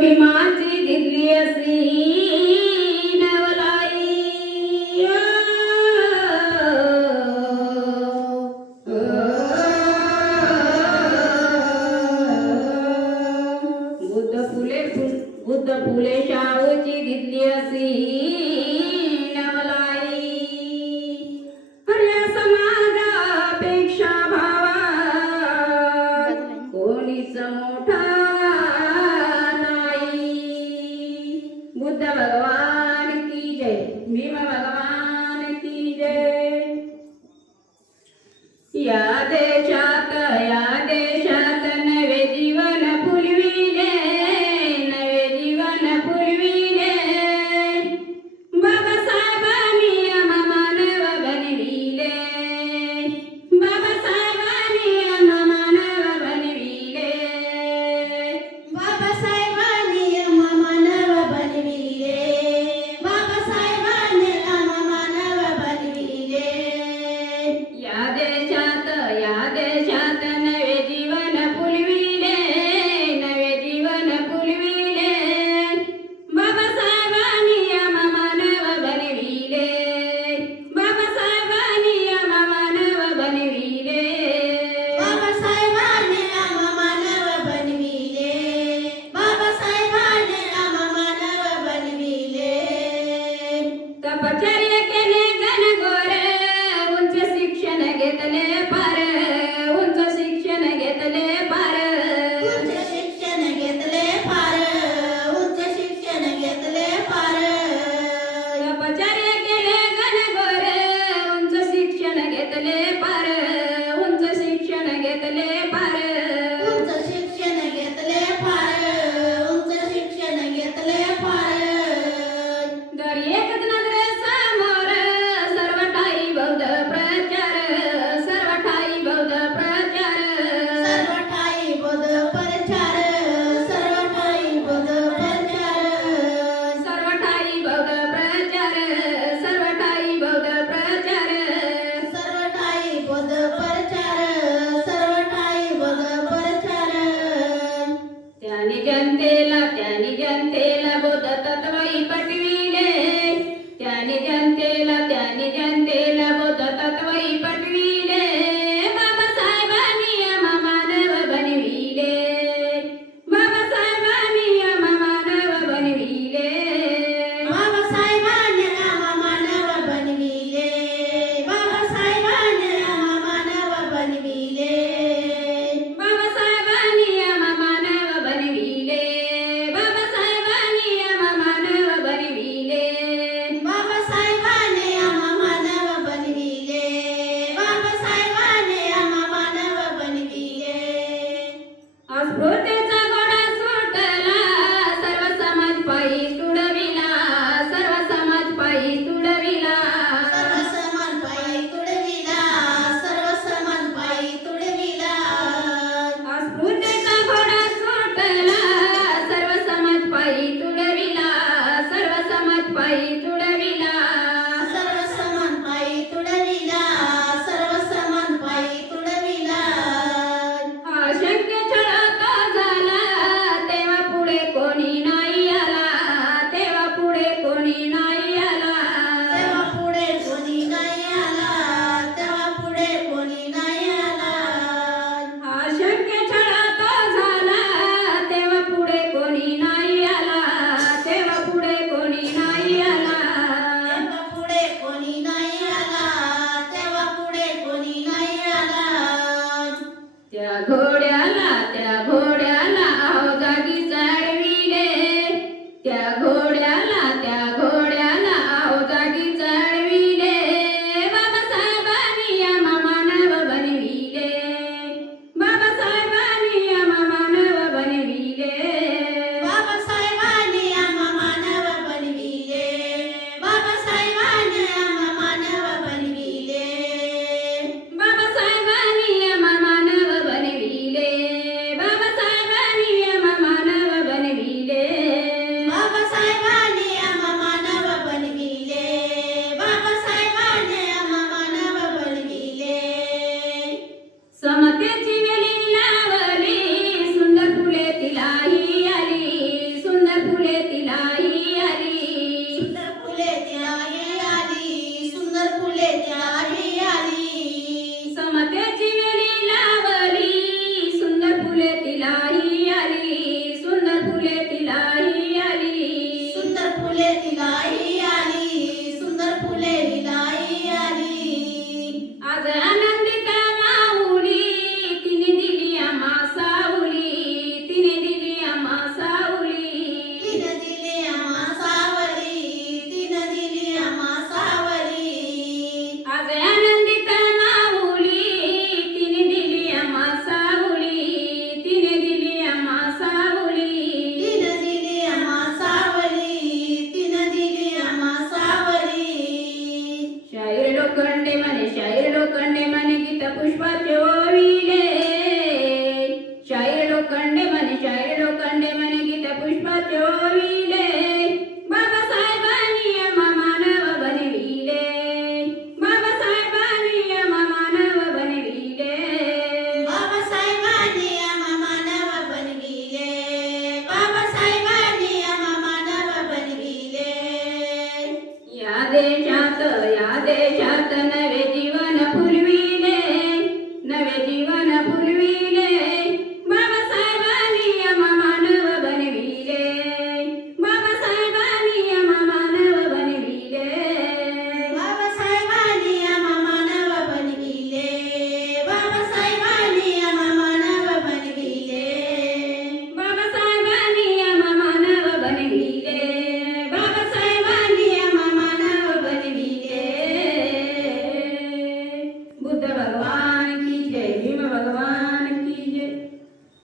भीमाची दिव्य श्री नवलाई बुद्ध फुले शाहूची दिव्य श्री नवलाई हर्या समाजापेक्षा भावा कोणीच मोठा बुद्ध भगवान की जय भीम भगवान की जय या देशात नवे जीवन फुलविले नवे जीवन फुलविले बाबासाहेबांनी मानव बनविले बाबासाहेबांनी मानव बनविले बाबासाहेबांनी मानव बनविले बाबासाहेबांनी मानव बनविले या देशात नवे जीवन फुलविले नवे जीवन फुलविले बाबासाहेबांनी मानव बनविले बाबासाहेबांनी मानव बनविले बाबासाहेबांनी मानव बनविले बाबासाहेबांनी मानव बनविले तपश्चर्या केले घनघोर उंच शिक्षण घेतले पार उंच शिक्षण घेतले पार उंच शिक्षण घेतले पार उंच शिक्षण घेतले पार तपश्चर्या केले घनघोर उंच शिक्षण घेतले पार उंच शिक्षण घेतले पार उंच शिक्षण घेतले पार उंच शिक्षण घेतले पार दर एकच नजरे समोर सर्व ठाई बौद्ध प्रचार सर्व ठाई बौद्ध प्रचार सर्व ठाई बौद्ध प्रचार सर्व ठाई बौद्ध प्रचार सर्व ठाई बौद्ध प्रचार सर्व ठाई बौद्ध प्रचार सर्व ठाई बौद्ध प्रचार सर्व ठाई बौद्ध प्रचार त्याने जनतेला बौद्ध तत्व पटवी